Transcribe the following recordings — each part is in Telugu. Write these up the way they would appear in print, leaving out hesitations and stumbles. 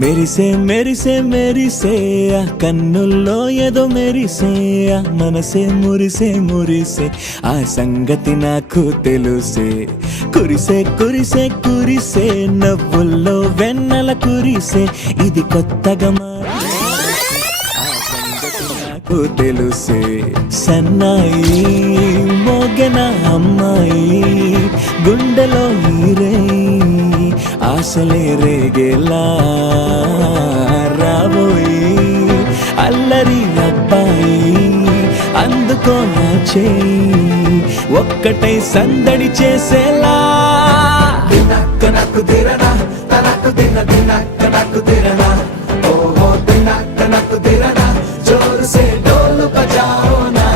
మెరిసే మెరిసే మెరిసే కన్నుల్లో ఏదో మెరిసే మనసే మురిసే మురిసే ఆ సంగతి నాకు తెలుసే కురిసే కురిసే కురిసే నవ్వుల్లో వెన్నెల కురిసే ఇది కొత్తగా నాకు తెలుసే సన్నాయి మోగెన అమ్మాయి గుండెలో ఈరే ఆశలే రేగేలా రాబోయి అల్లరి అబ్బాయి అందుకో నా చేయి ఒక్కటై సందడి చేసేలా దినక్క నాకు దిరనా తనకు దిన దినక్క నాకు దిరనా ఓహో దినక్క నాకు దిరనా జోరు సే డోలు బజాओ నా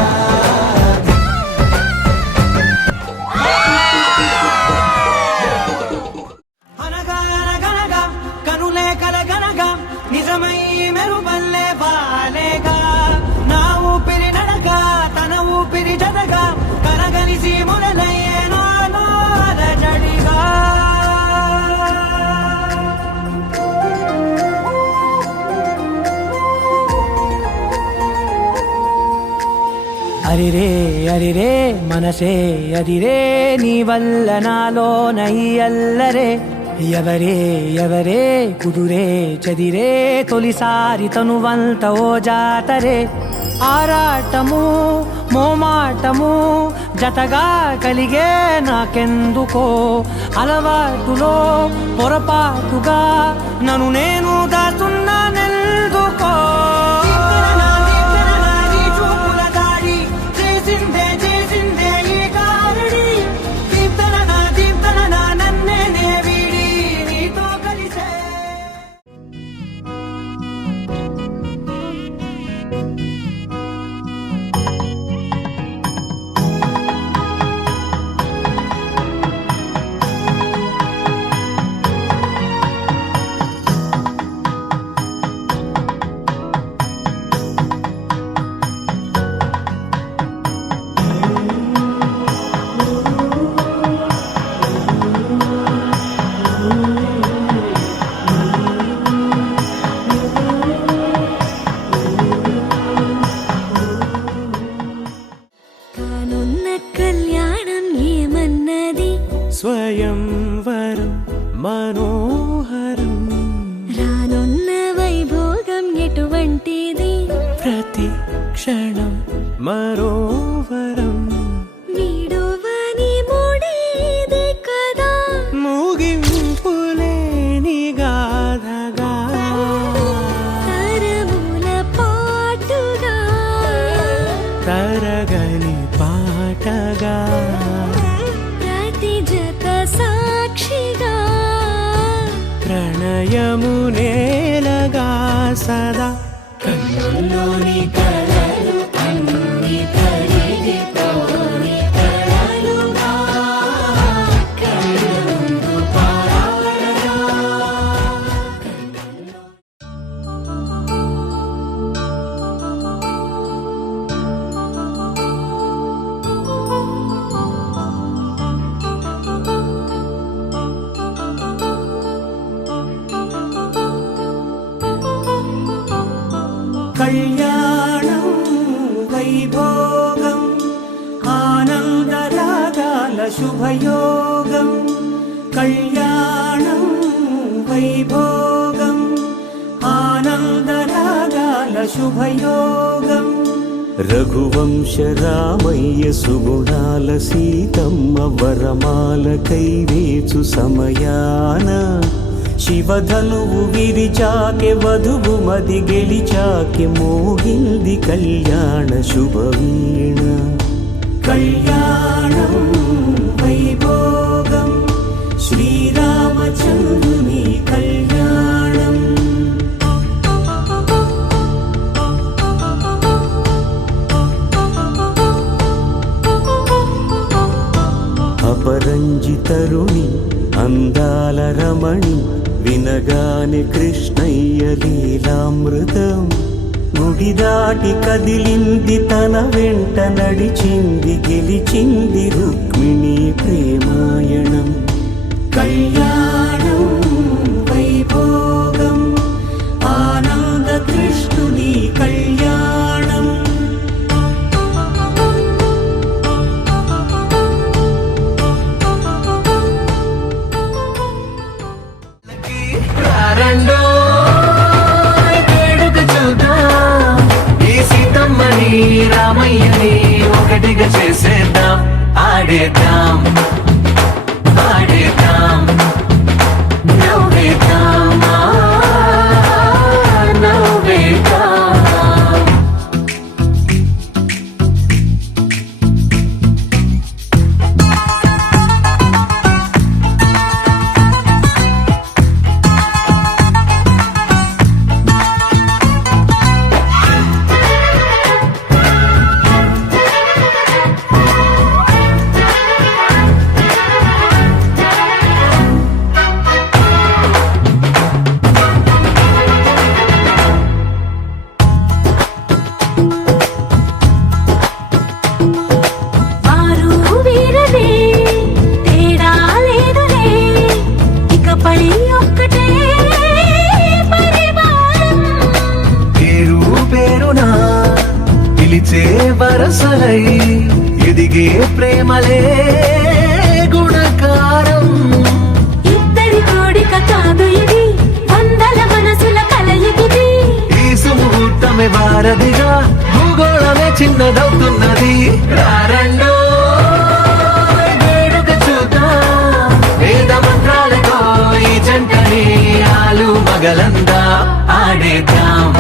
నిజమై మెరుపల్లే బాలేగా నా ఊపిరి నడక తన ఊపిరి జతగా కలగలిసి మొదలయ్యే నాలో అలజడిగా అరిరే అరిరే మనసే అదిరే నీ వల్ల నాలో నై అల్లరే ఎవరే ఎవరే కుదురే చదిరే తొలిసారి తనువంత ఓ జాతరే ఆరాటము మోమాటము జతగా కలిగే నాకెందుకో అలవాటులో పొరపాటుగా నన్ను నేను దాచున్నానెందుకో స్వయంవరం మనోహరం రానున్న వైభోగం ఎటువంటిది ప్రతి క్షణం మరోవరం వీడువని మూడేది కదా ముగింపులేని గాథగా తరముల పాటుగా తరగని పాటగా సాక్షిగా ప్రణయము నేలగా సదా కన్నుల్లోని కలలు అన్ని కరిగిపోని కలలుగా కళ్ళుందు పారాడగా కళ్యాణం వైభోగం ఆనందరాగాల శుభయోగం కళ్యాణం వైభోగం ఆనందరాగాల శుభయోగం రఘువంశ రామయ్య సుగుణాల సీతమ్మ వరమాల కైవేచు సమయాన శివధనువు విరిచాకె వధువు మది గెలిచాకె మోగింది కళ్యాణ శుభవీణ కళ్యాణం వైభోగం శ్రీరామచంద్రుని కళ్యాణం అపరంజి తరుణి అందాల రమణి వినగానే కృష్ణయ్య లీలామృతం గుడి దాటి కదిలింది తన వెంట నడిచింది గెలిచింది రుక్మిణి ప్రేమాయణం. కళ్యాణం వైభోగం ఆనంద కృష్ణుని కళ్యాణం. రెండో వేడుక చూద్దాం, ఈ సీతమ్మని రామయ్యని ఒకటిగా చేసేద్దాం. ఆడేద్దాం ఆడేద్దాం నవ్వేద్దాం నవ్వేద్దాం. వారు వీరలే తేడా లేదులే ఇకపై ఒక్కటే పరివారం. పేరు పేరునా పిలిచే వరసలై ఎదిగే ప్రేమలే గుణకారం. ఇద్దరి కోడిక కాదు ఇది వందల మనసుల కలయికిది. ఈ సుముహూర్తమే వారధిగా భూగోళమే చిన్నదవుతున్నది. రెండో వేడుక చూద్దాం, వేద మంత్రాలతో ఈ జంటని ఆలు మగలందా ఆడేద్దాం.